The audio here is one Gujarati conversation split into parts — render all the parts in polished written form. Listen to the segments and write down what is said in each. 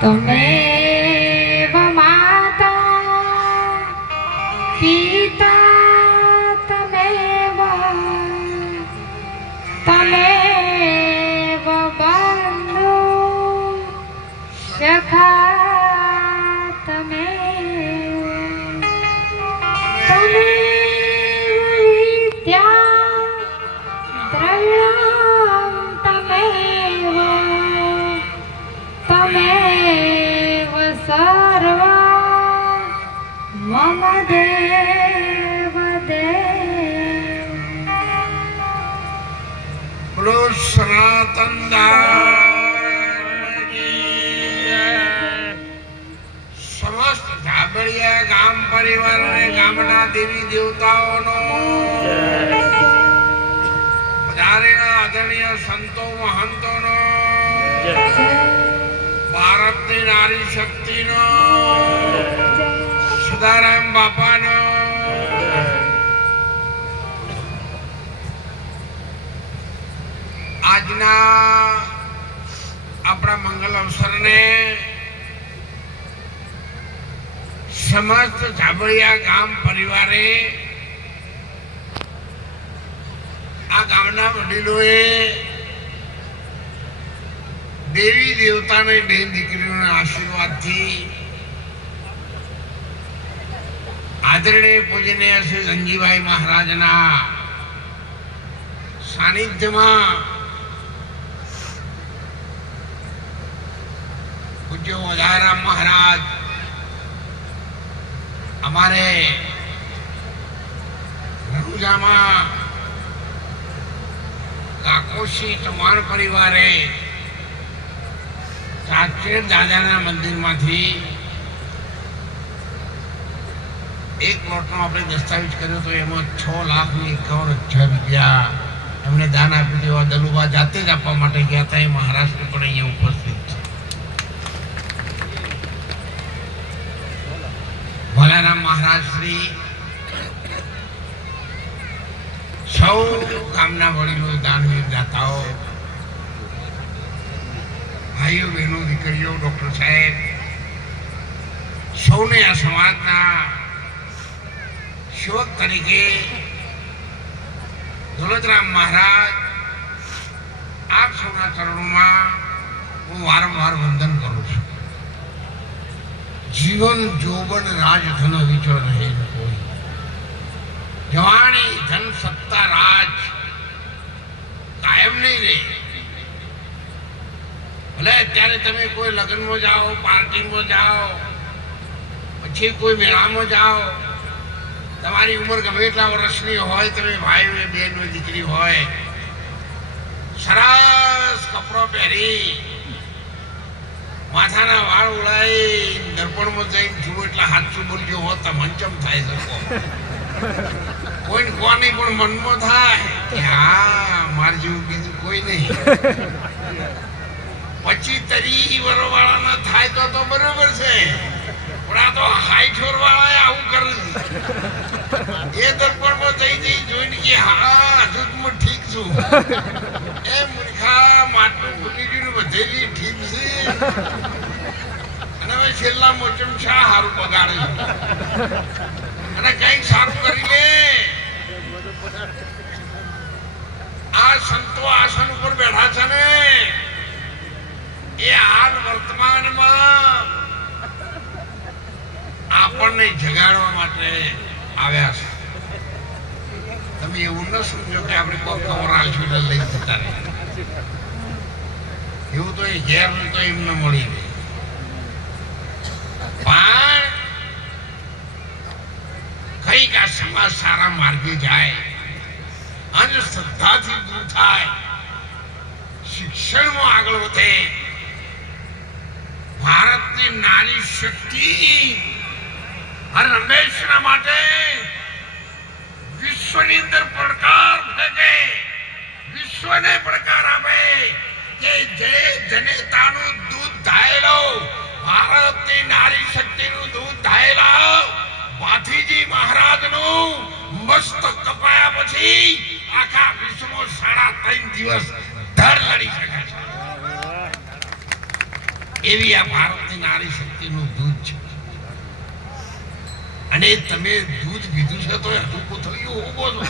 त्वमेव माता पिता त्वमेव त्वमेव बन्धु सखा त्वमेव विद्या द्रव्यं त्वमेव त्वमेव सर्व मम देव देव। बोलो सनातन समस्त ધાબળિયા ગામ પરિવાર અને ગામના દેવી દેવતાઓનો પધારેલા આદરણીય સંતો મહંતોનો ભારતની નારી શક્તિનો સદારામ બાપાનો આજના આપણા મંગલ અવસરને સમસ્ત ધાબળિયા ગામ પરિવારે આ ગામના વડીલોએ દેવી દેવતાને બેન દીકરીઓના આશીર્વાદથી આદરણીય પૂજનીય શ્રી ગંજીભાઈ મહારાજના સાનિધ્યમાં પૂજ્ય ઓઝારામ મહારાજ અમારે રણુજામાં કાકોશી ચૌહાણ પરિવારે સાચેર દાદાના મંદિરમાંથી એક પ્લોટનો આપણે દસ્તાવેજ કર્યો તો એમાં 6,51,000 રૂપિયા એમને દાન આપ્યું. તેવા દલુબા જાતે જ આપવા માટે ગયા હતા. એ મહારાષ્ટ્ર પણ અહીંયા ઉપસ્થિત છે. ભોલારામ મહારાજ શ્રી સૌ ગામના વડીલો દાનવીર દાતાઓ ભાઈઓ બહેનો દીકરીઓ ડોક્ટર સાહેબ સૌને આ સમાજના સેવક તરીકે દોલતરામ મહારાજ આપ સૌના ચરણોમાં હું વારંવાર વંદન કરું છું. જીવન જોબન રાજ ધન વિચર રહે ન કોઈ, જવાણી ધન સત્તા રાજ કાયમ નહીં રહે. ભલે અત્યારે તમે કોઈ લગ્નમાં જાઓ, પાર્ટીમાં જાઓ, પછી કોઈ મેળામાં જાઓ, તમારી ઉંમર ગમે એટલા વર્ષની હોય, તમે ભાઈ હોય, બેન હોય, દીકરી હોય, સરસ કપડો પહેરી માથાના વાળ ઉડાઈ દર્પણમાં જઈને જુઓ એટલે હાથું બોલજો હો તો મંચમ થાય શકો. કોઈને કોની પણ મનમાં થાય કે હા માર જેવું બીજું કોઈ નહીં. પછી 30 વર્ષવાળાના થાય તો બરોબર છે, પણ આ તો 60 વાળા આવું કરે. એ દર્પણમાં જઈ જોઈને કે હા હજુ હું ઠીક છું. એ મૂર્ખા માટલું ફૂટી ગયું બધેલી ઠીક છે. અને હવે છેલ્લા મોચમ શા સારું પગાડે છે અને કઈક સારું કરી લે. આ સંતો આસન ઉપર બેઠા છે ને એ હાલ વર્તમાનમાં આપણને જગાડવા માટે આવ્યા છે. તમે એવું ન સમજો કે આપણે કોઈ કવર હોસ્પિટલ લઈ જતા રહે. એવું તો એ ઘેર તો એમને મળી રહે. પણ કઈક આ સમાજ સારા માર્ગે જાય, અંધશ્રદ્ધાથી દૂર થાય, શિક્ષણમાં આગળ વધે, ભારતની નારી શક્તિ હર હંમેશના માટે વિશ્વની અંદર પડકાર ફેંકે, વિશ્વને પડકાર આપે કે જે જનેતાનું દૂધ ધાયેલો, ભારતની નારી શક્તિનું દૂધ ધાયેલા ભાથીજી મહારાજનું મસ્તક કપાયા પછી આખા વિશ્વમાં 3.5 દિવસ ધડ લડી શકે છે. એવી આ ભારતની નારી શક્તિનું દૂધ છે. અને તમે દૂધ પીધું છે તો હજુ કોથળીઓ ઉભો છો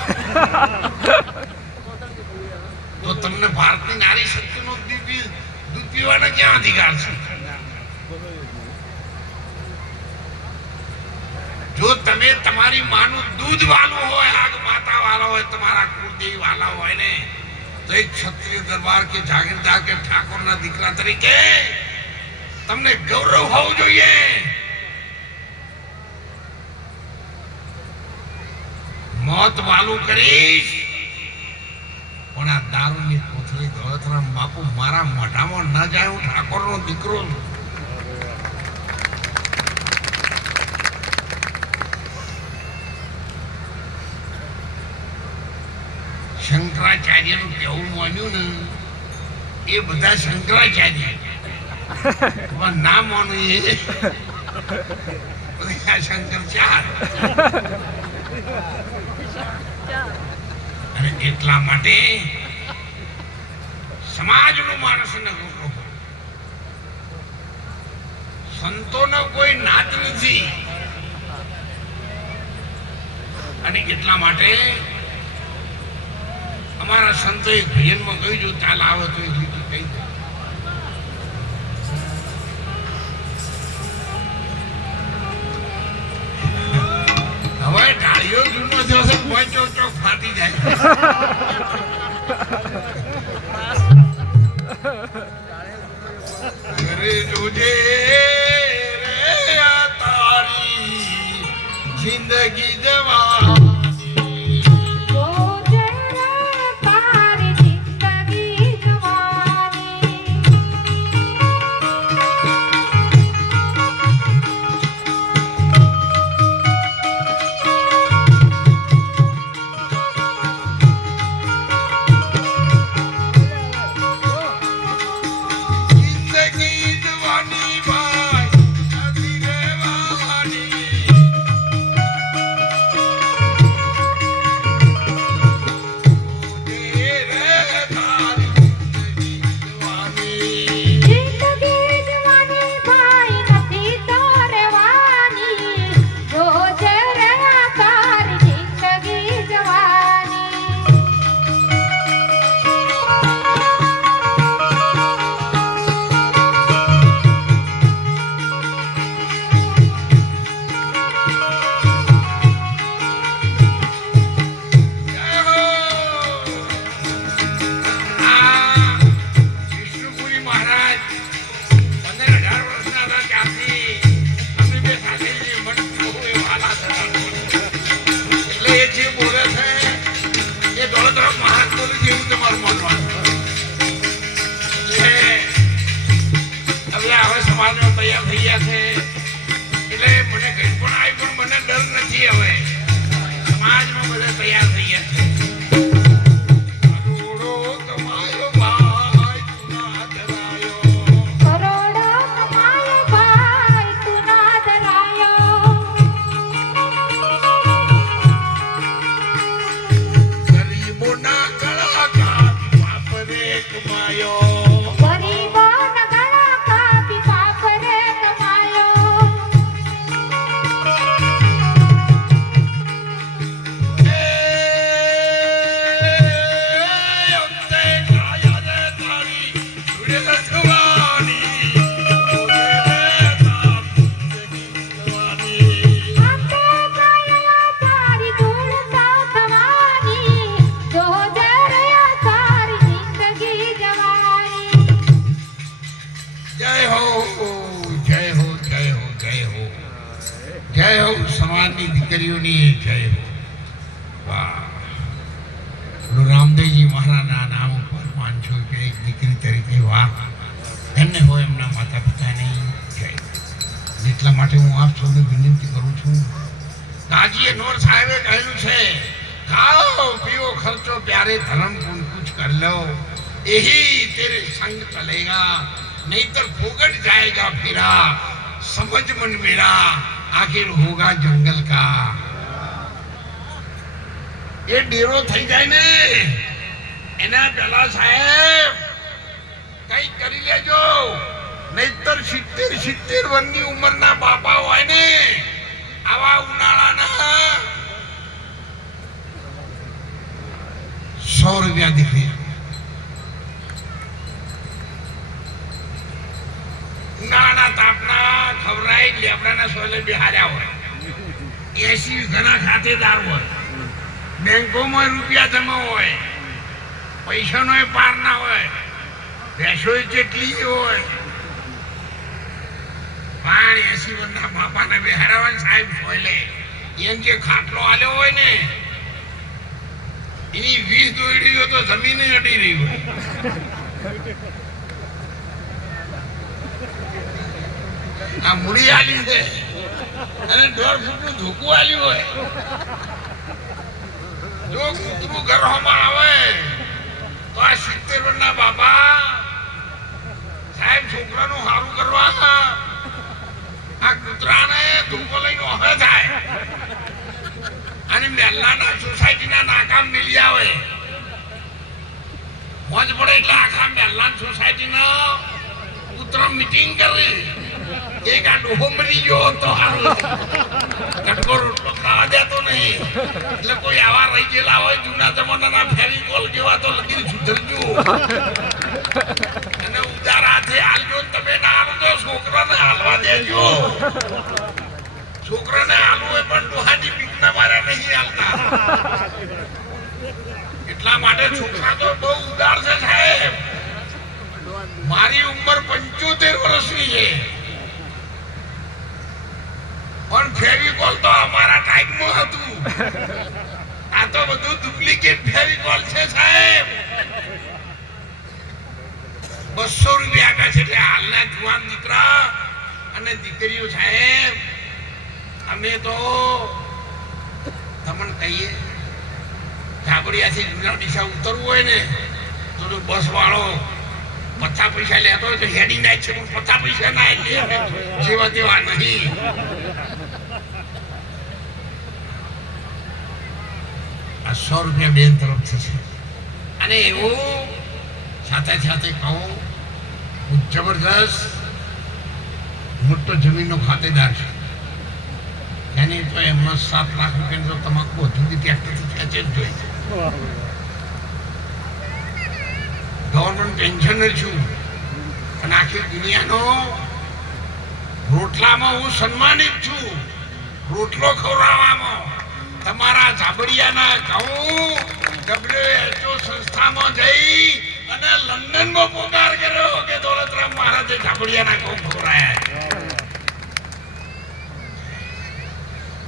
તો તમને ભારતની નારી શક્તિનું દૂધ પીવાનો ક્યાં અધિકાર છે? જો તમે તમારી માનું દૂધ વાળું હોય, આગ માતા વાળા હોય, તમારા કુળદેવી વાળા હોય ને, તો એક ક્ષત્રિય દરબાર કે જાગીરદાર કે ઠાકોરના દીકરા તરીકે તમને ગૌરવ હોવું જોઈએ. મોત વાલું કરીશ પણ આ દારૂની કોથળી દોલતરામ બાપુ મારા મોઢામાં ન જાય. હું ઠાકોરનો દીકરો છું. શંકરાચાર્યનું કેવું માન્યું ને એ બધા શંકરાચાર્ય ના માનું એ બધા શંકરાચાર્ય. અને એટલા માટે સમાજનું માણસને ગૌરવ, સંતોનો કોઈ નાત નથી. અને એટલા માટે અમારા સંતો એક ભજનમાં કહ્યું જો ચાલ આવે તો એ લીટી કહી દે. હવે ટાળીઓ જૂનો થયો છે, કોઈ ચોક ચોક ફાટી જાય. ઘરે જોજે રે આ તારી જિંદગી જવા સમાજની દીકરીઓની જય હો. વાહ, રામદેવજી મહારાજના નામ ઉપર 500 એક દીકરી તરીકે વાહ, ધન્ય હોય એમના માતા પિતાની જય. એટલા માટે હું આપ સૌને વિનંતી કરું છું, કાજીએ નોર સાહેબે કહેલું છે, ખાઓ પીઓ ખર્ચો પ્યારે ધર્મ પૂન કુછ કર લો, यही तेरे संग चलेगा, नहींतर फोगट जाएगा फिरा, समझ मन मेरा आखिर होगा जंगल का. ये डेरो થઈ જાય ને એના પેલા સાહેબ કઈ કરી લેજો. નહીતર 70 વર્ષની ઉંમરના બાપા હોય ને આવા ઉનાળાના 100 રૂપિયા દીકરી ઉનાળાના તાપના ખવરાઈ લેબડાના સોલે બિહાર્યા હોય 80 ઘણા ખાતેદાર હોય બેંકોમાં રૂપિયા જમા હોય પૈસાનો પાર ના હોય ભેંસો જેટલી હોય પણ 80 વર્ષના બાપાને બિહારાવાને સાહેબ સોલે એને જે ખાટલો આલ્યો હોય ને એની 20 દોયડીઓ તો જમીને અડી રહી હોય આ મૂડી આલી છે અને 1.5 ફૂટનું ધોકું આલ્યું હોય જો કૂતરું ઘરમાં આવે તો આ 70 વર્ષના બાપા સાહેબ છોકરાનું સારું કરવા આ કૂતરાને ધોકો લઈને હવે થાય અને મહેલાના સોસાયટીના નાકામ મિલી આવે મોજ પડે એટલે આખા મહેલા સોસાયટીના કૂતરા મીટિંગ કરી એક આ ડોહો મરી ગયો તો કટકો રોટલો ખાવા દેતો નહીં એટલે કોઈ આવા રહી ગયેલા હોય જૂના જમાનાના ફેવિકોલ જેવા તો લગી સુધરજો અને ઉદાર હાથે હાલજો તમે ના હાલજો છોકરાને હાલવા દેજો છોકરાને હાલવું હોય પણ ડોહાની પીકના મારે નહીં હાલતા એટલા માટે છોકરા તો બહુ ઉદાર છે સાહેબ મારી ઉંમર 75 વર્ષની છે પણ ફેવિકોલ તો અમારા ટાઈમમાં હતું આ તો બધું ડુપ્લિકેટ ફેવિકોલ છે સાહેબ 200 રૂપિયા આકા છે એટલે હાલના જુવાન દીકરા અને દીકરીઓ સાહેબ અમે તો તમને કહીએ ઝાબડિયાથી જુના દિશા ઉતરવું હોય ને તો બસ વાળો 50 પૈસા લેતો હોય તો હેડી નાખ છે પણ 50 પૈસા ના લે જેવા તેવા નહીં આ 100 રૂપિયા બેન તરફથી છે અને એવું સાથે સાથે કહું હું જબરદસ્ત મોટો જમીનનો ખાતેદાર છે એની તો એમાં 7 લાખ રૂપિયાની તો તમાકુ જુદી ટ્રેક્ટરથી ખેંચે જ જોઈએ ગવર્મેન્ટ પેન્શનર છું અને આખી દુનિયાનો રોટલામાં હું સન્માનિત છું રોટલો ખવડાવવામાં તમારા ઝાબડિયાના ઘઉં WHO સંસ્થામાં જઈ અને લંડનમાં પોકાર કર્યો કે દોલતરામ મહારાજે ઝાબડિયાના ઘઉં ખવડાયા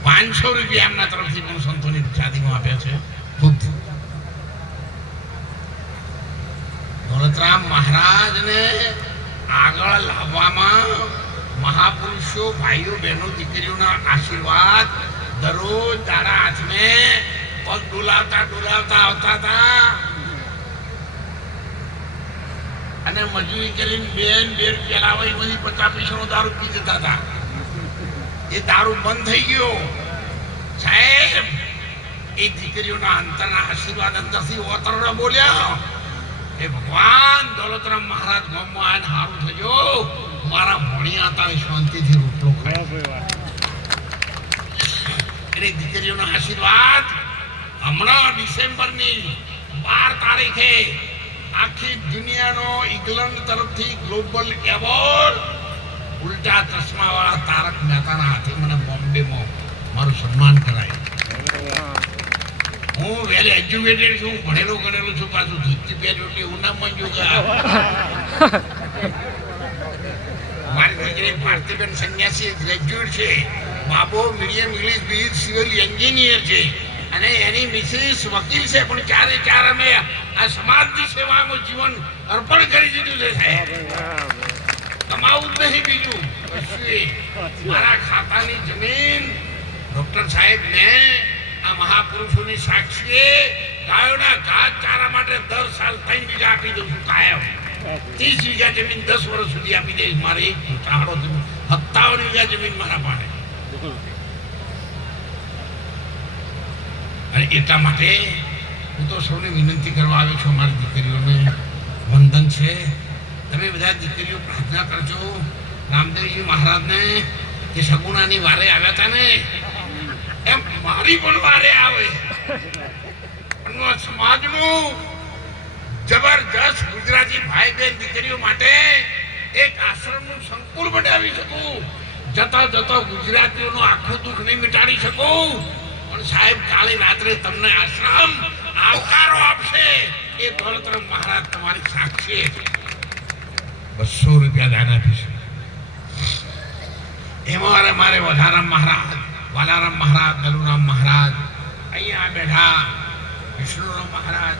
500 રૂપિયા એમના તરફથી પણ સંતોની જાતિમાં આપ્યા છે ખૂબ દોલતરામ મહારાજને આગળ લાવવામાં મહાપુરુષો ભાઈઓ બહેનો દીકરીઓના આશીર્વાદ દરરોજ તારા હાથમે પગ ડોલાવતા ડોલાવતા આવતા હતા અને મજૂરી કરીને બેન રૂપિયા લાવે બધી 50 પૈસાનો દારૂ પી જતા હતા એ દારૂ બંધ થઈ ગયો સાહેબ એ દીકરીઓના અંતરના આશીર્વાદ અંદરથી ઓતરડા બોલ્યા એ ભગવાન દોલતરામ મહારાજ ગામમાં આવીને સારું થજો મારા ભણિયા હતા શાંતિથી રોટલો ખાય એટલે દીકરીઓના આશીર્વાદ હમણાં ડિસેમ્બરની 12 તારીખે આખી દુનિયાનો ઇંગ્લેન્ડ તરફથી ગ્લોબલ એવોર્ડ ઉલટા ચશ્મા વાળા તારક મહેતાના હાથે મને બોમ્બેમાં મારું સન્માન કરાયું હું વેલ એજ્યુકેટેડ છું ભણેલો ગણેલો છું પાછું ધોતી પહેર્યું એટલે એવું ના માનજો કે મારી દીકરી ભારતીબેન સંન્યાસી ગ્રેજ્યુએટ છે બાબો મીડિયમ ઇંગ્લિશ બીજ સિવિલ એન્જિનિયર છે અને એની મિસિસ વકીલ છે પણ ચારે અમે આ સમાજની સેવામાં જીવન અર્પણ કરી દીધું છે સાહેબ કમાવું જ નહીં બીજું મારા ખાતાની જમીન ડોક્ટર સાહેબ ને આ મહાપુરુષોની સાક્ષીએ ગાયોના ઘાસ ચારા માટે દર સાલ 3 વીઘા આપી દઉં છું કાયમ 30 વીઘા જમીન 10 વર્ષ સુધી આપી દઈશ મારે એક ચાહડો જમીન 57 વીઘા જમીન મારા પાસે અને એટલા માટે હું તો સૌને વિનંતી કરવા આવ્યો છું અમારી દીકરીઓને વંદન છે તમે બધા દીકરીઓ પ્રાર્થના કરજો રામદેવજી મહારાજને કે સગુણાની વારે આવ્યા હતા ને એમ મારી પણ વારે આવે. પણ સમાજનું જબરજસ્ત ગુજરાતી ભાઈ બહેન દીકરીઓ માટે એક આશ્રમનું સંકુલ બનાવી શકું. જતા જતા ગુજરાતીઓનું આખું દુઃખ નહીં મિટાડી શકું, પણ સાહેબ કાલે રાત્રે તમને આશ્રમ આવકારો આપશે એ દોલતરામ મહારાજ તમારી સાક્ષી છે. 200 રૂપિયા દાન આપીશું. એમાં મારે વધારામ મહારાજ, વાલારામ મહારાજ, દલુરામ મહારાજ, અહીંયા બેઠા વિષ્ણુરામ મહારાજ,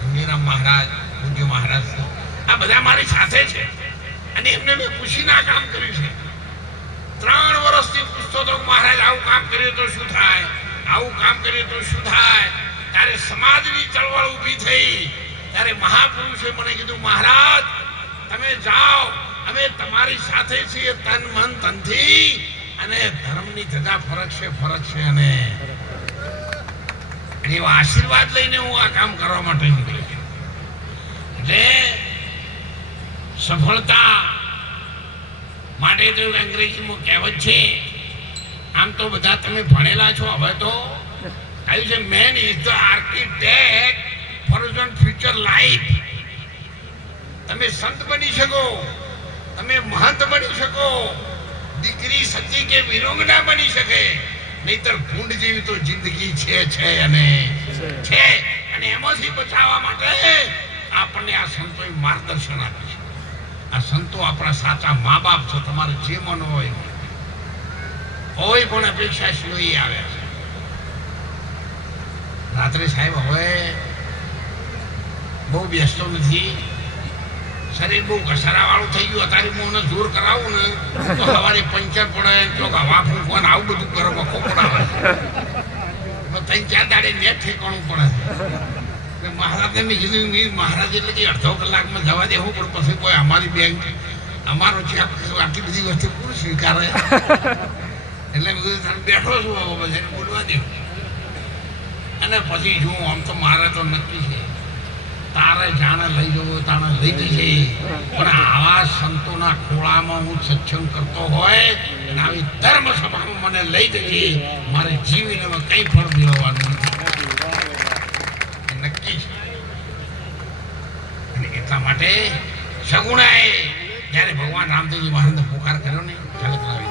ગંગીરામ મહારાજ, પૂજ્ય મહારાજ, આ બધા મારી સાથે છે અને એમને મેં ખુશીના કામ કર્યું છે. 3 વર્ષથી પૂછતો હતો મહારાજ આવું કામ કર્યું તો શું થાય, આવું કામ કર્યું તો શું થાય. ત્યારે સમાજની ચળવળ ઊભી થઈ ત્યારે મહાપુરુષે મને કીધું મહારાજ તમે જાઓ, અમે તમારી સાથે છીએ તન મન તનથી, અને ધર્મની ધજા ફરકશે અને એવા આશીર્વાદ લઈને હું આ કામ કરવા માટે નીકળી છું. એટલે સફળતા માટે તો અંગ્રેજીમાં કહેવત છે, આમ તો બધા તમે ભણેલા છો. હવે તો કહ્યું છે main is the architect for your future life. તમે સંત બની શકો, તમે મહંત બની શકો, દીકરી સતી કે વિરોંગના બની શકે, નહીતર ભૂંડ જેવી તો જિંદગી છે અને એમાંથી બચાવવા માટે આપણને આ સંતોએ માર્ગદર્શન આપ્યું છે. આ સંતો આપણા સાચા મા બાપ છે. તમારે જે મન હોય કોઈ પણ અપેક્ષા સિવાય આવ્યા છે. રાત્રે સાહેબ હવે બહુ બેસતો નથી, શરીર બહુ ઘસારાવાળું થઈ ગયું. અત્યારે હું જોર કરાવું ને તો સવારે પંચર પડે, ચોક હવા ફૂંકવાનું આવું બધું કરો વખો પડાવે. 3-4 દાડે નેટ ઠેકાણું પડે. મહારાજને મેં કીધું મહારાજ એટલે કે અડધો કલાકમાં જવા દેવું પણ પછી કોઈ અમારી બેંક અમારો ચેક આટલી બધી વસ્તુ પૂરું સ્વીકારે એટલે બેઠો છું હવે બધાને બોલવા દે. અને પછી જો આમ તો મારે તો નક્કી છે તારે જાણે લઈ જવો તાણે લઈ જશે, પણ આવા સંતોના ખોળામાં હું સત્સંગ કરતો હોય અને આવી ધર્મ સભામાં મને લઈ જશે, મારે જીવીને કંઈ ફળ મેળવવાનું નથી, નક્કી છે. અને એટલા માટે સગુણાએ જ્યારે ભગવાન રામદેવજી મહારાજને પુકાર કર્યો ને ઝલક લાવી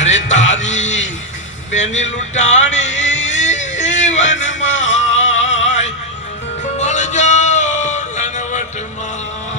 અરે તારી બેની લૂંટાણી વન